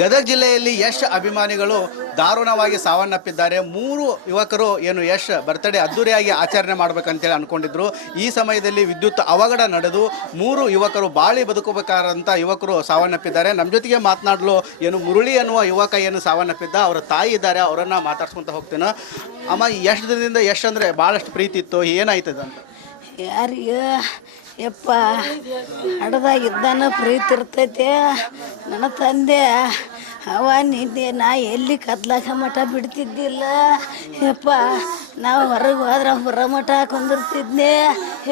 ಗದಗ ಜಿಲ್ಲೆಯಲ್ಲಿ ಯಶ್ ಅಭಿಮಾನಿಗಳು ದಾರುಣವಾಗಿ ಸಾವನ್ನಪ್ಪಿದ್ದಾರೆ. 3 ಯುವಕರು ಏನು ಯಶ್ ಬರ್ತ್ಡೇ ಅದ್ದೂರಿಯಾಗಿ ಆಚರಣೆ ಮಾಡಬೇಕಂತೇಳಿ ಅಂದ್ಕೊಂಡಿದ್ರು. ಈ ಸಮಯದಲ್ಲಿ ವಿದ್ಯುತ್ ಅವಘಡ ನಡೆದು 3 ಯುವಕರು ಬಾಳಿ ಬದುಕಬೇಕಾದಂಥ ಯುವಕರು ಸಾವನ್ನಪ್ಪಿದ್ದಾರೆ. ನಮ್ಮ ಜೊತೆಗೆ ಮಾತನಾಡಲು ಏನು ಮುರಳಿ ಅನ್ನುವ ಯುವಕ ಏನು ಸಾವನ್ನಪ್ಪಿದ್ದ, ಅವರ ತಾಯಿ ಇದ್ದಾರೆ, ಅವರನ್ನು ಮಾತಾಡ್ಸ್ಕೊತ ಹೋಗ್ತೇನೆ. ಅಮ್ಮ, ಎಷ್ಟು ದಿನದಿಂದ ಯಶ್ ಅಂದರೆ ಭಾಳಷ್ಟು ಪ್ರೀತಿ ಇತ್ತು, ಏನಾಯ್ತದ ಅಂತ? ಯಾರಿಗೆ ಯಪ್ಪ ಹಡದಾಗಿದ್ದಾನ ಪ್ರೀತಿ ಇರ್ತೈತೆ. ನನ್ನ ತಂದೆ ಅವ ನಿನ್ನೆ ನಾ ಎಲ್ಲಿ ಕತ್ಲಾಕ ಮಠ ಬಿಡ್ತಿದ್ದಿಲ್ಲ ಯಪ್ಪ. ನಾವು ಹೊರಗೆ ಹೋದ್ರೆ ಹೊರ ಮಠ ಕುಂದಿರ್ತಿದ್ನೆ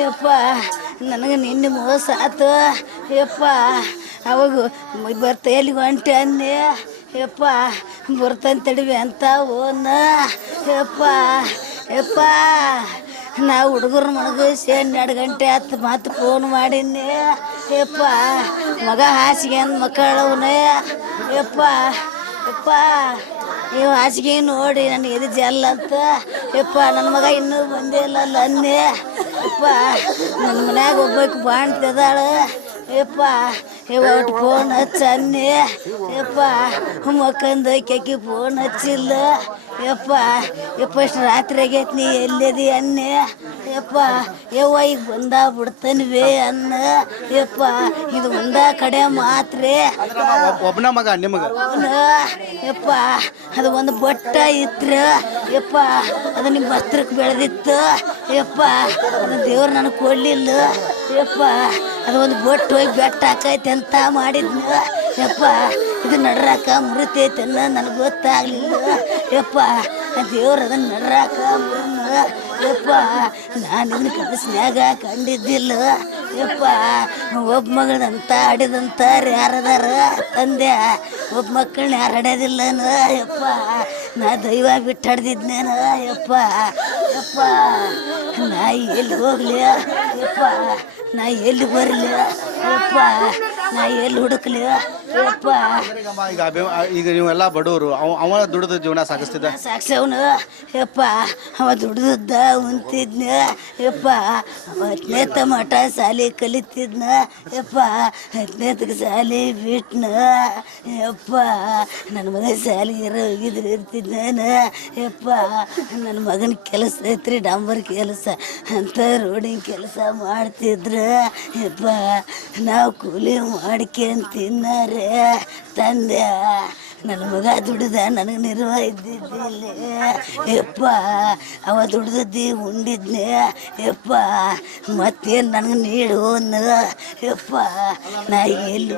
ಯಪ್ಪ. ನನಗೆ ನಿನ್ನೆ ಮೋಸ ಆತು ಯಪ್ಪ. ಅವಾಗ ಎಲ್ಲಿಗೆ ಹೊಂಟೆ ಅಂದೆ ಯಪ್ಪ. ಬರ್ತಂತ ತಡಿವಿ ಅಂತ ಓನ ಯಪ್ಪ. ಯಪ್ಪ ನಾವು ಹುಡುಗರು ಮಣಗಿಸಿ 2 ಗಂಟೆ ಆಯ್ತು ಮತ್ತೆ ಫೋನ್ ಮಾಡೀನಿ ಯಪ್ಪ. ಮಗ ಹಾಸಿಗೆ ಅಂದ ಮಕ್ಕಳವನೇ ಯಪ್ಪ. ಯಪ್ಪ ನೀವು ಹಾಸಿಗೆ ನೋಡಿ ನನಗೆ ಇದು ಜಲ್ಲ ಅಂತ ಯಪ್ಪ. ನನ್ನ ಮಗ ಇನ್ನೂ ಬಂದೇ ಇಲ್ಲ ಅನ್ನೆ ಯಪ್ಪ. ನನ್ನ ಮನ್ಯಾಗ ಒಬ್ಬಕ್ಕೆ ಬಾಣ್ತಿದ್ದಾಳೆ ಯಪ್ಪ. ಒಟ್ಟು ಫೋನ್ ಹಚ್ಚ ಅನ್ನೆ ಯಪ್ಪ. ಮಕ್ಕಂದು ಕೆಕ್ಕಿ ಫೋನ್ ಹಚ್ಚಿಲ್ಲ ಯಪ್ಪ. ಯಪ್ಪ ಇಷ್ಟು ರಾತ್ರಿ ಆಗೈತಿ, ನೀ ಎಲ್ಲಿದಿ ಅನ್ನೆ ಯಪ್ಪ. ಯವ್ವ ಈಗ ಬಂದ ಬಿಡ್ತಾನಿವೆ ಅನ್ನ ಯಪ್ಪ. ಇದು ಒಂದ ಕಡೆ ಮಾತ್ರ ಒಬ್ಬನ ಮಗ ನಿಮಗೆ ಯಪ್ಪ. ಅದು ಒಂದು ಬಟ್ಟ ಇತ್ರ ಯಪ್ಪ. ಅದು ನಿಮ್ಮ ವಸ್ತ್ರಕ್ಕೆ ಬೆಳೆದಿತ್ತು ಯಪ್ಪ. ಅದು ದೇವ್ರು ನನಗೆ ಕೊಡಲಿಲ್ಲ ಯಪ್ಪ. ಅದು ಒಂದು ಬೊಟ್ಟು ಹೋಗಿ ಬೆಟ್ಟ ಹಾಕೈತೆ ಅಂತ ಮಾಡಿದ್ನ ಯಪ್ಪ. ಇದು ನಡ್ರಾಕ ಮುರಿತೈತೆ ಅನ್ನೋ ನನಗೆ ಗೊತ್ತಾಗಲಿಲ್ಲ ಯಪ್ಪ. ದೇವ್ರು ಅದನ್ನು ನಡ್ರಾಕ ಯಪ್ಪ. ನಾನು ಇದನ್ನ ಕನಸಿನ್ಯಾಗ ಕಂಡಿದ್ದಿಲ್ಲ ಯಪ್ಪ. ಒಬ್ಬ ಮಗಳದಂತ ಆಡಿದಂತಾರೆ ಯಾರದಾರ ತಂದೆ. ಒಬ್ಬ ಮಕ್ಕಳನ್ನ ಯಾರು ಹಡ್ಯೋದಿಲ್ಲನ ಯಪ್ಪ. ನಾ ದೈವ ಬಿಟ್ಟು ಹಡ್ದಿದ್ನೇನ ಯಪ್ಪ. ಯಪ್ಪ ನಾ ಎಲ್ಲಿ ಹೋಗ್ಲಿ ಯಪ್ಪ. ನಾ ಎಲ್ಲಿ ಬರಲಿ ಯಪ್ಪ. ನಾ ಎಲ್ಲಿ ಹುಡುಕ್ಲಿ ಯಪ್ಪ. ಈಗ ನೀವೆಲ್ಲ ಬಡವರು, ಅವ ದುಡಿದ ಜೀವನ ಸಾಗಿಸ್ತಿದ್ದ ಸಾಕ್ಸವನು ಯಪ್ಪ. ಅವ ದುಡ್ದದ್ದ ಉಂತಿದ್ನ ಯಪ್ಪ. 10ನೇ ಮಠ ಶಾಲೆ ಕಲಿತಿದ್ನ ಯಪ್ಪ. 10ನೇದಕ್ಕೆ ಶಾಲೆ ಬಿಟ್ನ ಯಪ್ಪ. ನನ್ನ ಮಗ ಶಾಲೆಗೆ ಹೋಗಿದ್ರೆ ಇರ್ತಿದ್ನ ಯಪ್ಪ. ನನ್ನ ಮಗನ ಕೆಲಸ ಐತ್ರಿ, ಡಾಂಬರ್ ಕೆಲಸ ಅಂತ ರೋಡಿನ ಕೆಲಸ ಮಾಡ್ತಿದ್ರ ಯಪ್ಪ. ನಾವು ಕೂಲಿ ಮಾಡ್ಕೊಂಡ್ ತಿನ್ನಾರೆ ತಂದೆ. ನನ್ನ ಮಗ ದುಡ್ದ ನನಗೆ ನಿರ್ವ ಇದ್ದಿದ್ದಿಲ್ಲ ಯಪ್ಪ. ಅವ ದುಡ್ದದ್ದಿ ಉಂಡಿದ್ನೆ ಯಪ್ಪ. ಮತ್ತೇನು ನನಗೆ ನೀಡು ಯಪ್ಪ. ನಾ ಎಲ್ಲಿ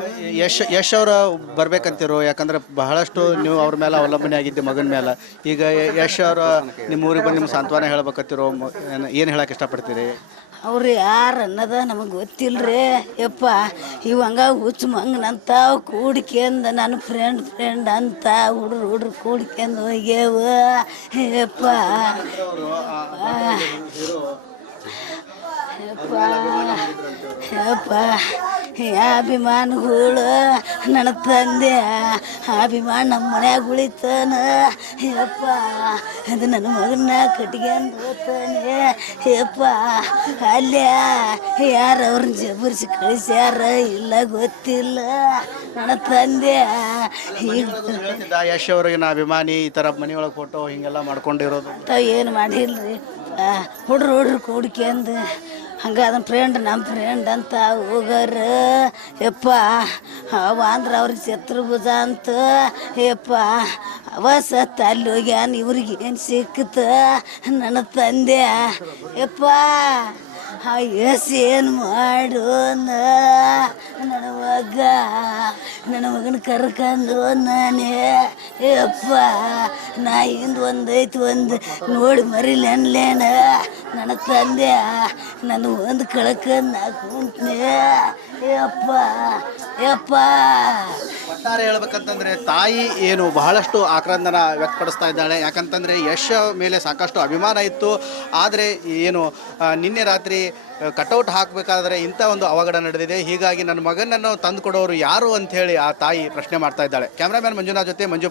ಯಶ್ ಅವರು ಬರ್ಬೇಕಂತಿರೋ? ಯಾಕಂದ್ರೆ ಬಹಳಷ್ಟು ನೀವು ಅವ್ರ ಮೇಲೆ ಅವಲಂಬನೆ ಆಗಿದ್ದೆ ಮಗನ ಮೇಲೆ. ಈಗ ಯಶ್ ಅವರು ನಿಮ್ಮ ಊರಿಗೆ ಬಂದು ನಿಮ್ಮ ಸಾಂತ್ವನ ಹೇಳ್ಬೇಕಂತಿರೋ, ಏನು ಹೇಳಕ್ಕೆ ಇಷ್ಟಪಡ್ತೀರಿ? ಅವ್ರು ಯಾರು ಅನ್ನೋದ ನಮಗೆ ಗೊತ್ತಿಲ್ಲರಿ ಯಪ್ಪ. ಇವಂಗ ಹುಚ್ಚು ಮಂಗನಂತ ಕೂಡ್ಕೆಂದ ನನ್ನ ಫ್ರೆಂಡ್ ಅಂತ ಹುಡ್ರು ಕೂಡ್ಕೆಂದು ಹೋಗ್ಯವ ಯಪ್ಪ. ಯಪ್ಪ ಯಪ್ಪ ಅಭಿಮಾನಿಗಳು ನನ್ನ ತಂದೆ ಅಭಿಮಾನ ನಮ್ಮ ಮನ್ಯಾಗ ಉಳಿತಾನ ಯಪ್ಪ. ಅದು ನನ್ನ ಮಗನ ಕಟ್ಕೊಂಡು ಹೋಗ್ತಾನೆ ಯಪ್ಪ. ಅಲ್ಲೇ ಯಾರು ಅವ್ರನ್ನ ಜಬರ್ಸಿ ಕಳಿಸ್ಯಾರ ಇಲ್ಲ ಗೊತ್ತಿಲ್ಲ ನನ್ನ ತಂದೆ. ಯಶ್ ಅವ್ರಿಗೆ ನಾ ಅಭಿಮಾನಿ, ಈ ಥರ ಮನೆಯೊಳಗೆ ಫೋಟೋ ಹಿಂಗೆಲ್ಲ ಮಾಡ್ಕೊಂಡಿರೋದು ಏನು ಮಾಡಿಲ್ರಿ. ಹುಡ್ರು ಕೂಡ್ಕೆಂದು ಹಂಗೆ ಅದನ್ನ ನಮ್ಮ ಫ್ರೆಂಡ್ ಅಂತ ಹೋಗಾರ ಯಪ್ಪ. ಅವ ಅಂದ್ರೆ ಅವ್ರಿಗೆ ಶತ್ರುಭುಜ ಅಂತ ಯಪ್ಪ. ಅವ ಸತ್ತ ಅಲ್ಲಿ ಹೋಗ್ಯಾನ, ಇವ್ರಿಗೆ ಏನು ಸಿಕ್ತ ನನ್ನ ತಂದೆ ಯಪ್ಪ. ಏನು ಮಾಡು ನನ್ನ ಮಗನ ಕರ್ಕೊಂಡು ನಾನೇ ಯಪ್ಪ. ನಾ ಹಿಂದೆ ಒಂದೈತು ಒಂದು ನೋಡಿ ಮರಿಲೇನ್ಲೇನ ನನ್ನ ತಂದೆ. ನಾನು ಒಂದು ಕಳ್ಕೊಂಡು ನಾ ಕುಂತ್ನೆ ಯಪ್ಪ. ಯಪ್ಪ ಒಟ್ಟಾರೆ ಹೇಳ್ಬೇಕಂತಂದ್ರೆ ತಾಯಿ ಏನು ಬಹಳಷ್ಟು ಆಕ್ರಂದನ ವ್ಯಕ್ತಪಡಿಸ್ತಾ ಇದ್ದಾಳೆ. ಯಾಕಂತಂದರೆ ಯಶ್ ಮೇಲೆ ಸಾಕಷ್ಟು ಅಭಿಮಾನ ಇತ್ತು. ಆದರೆ ಏನು ನಿನ್ನೆ ರಾತ್ರಿ ಕಟೌಟ್ ಹಾಕಬೇಕಾದ್ರೆ ಇಂಥ ಒಂದು ಅವಘಡ ನಡೆದಿದೆ. ಹೀಗಾಗಿ ನನ್ನ ಮಗನನ್ನು ತಂದು ಕೊಡೋರು ಯಾರು ಅಂಥೇಳಿ ಆ ತಾಯಿ ಪ್ರಶ್ನೆ ಮಾಡ್ತಾ ಇದ್ದಾಳೆ. ಕ್ಯಾಮ್ರಾಮ್ಯಾನ್ ಮಂಜುನಾಥ್ ಜೊತೆ ಮಂಜು.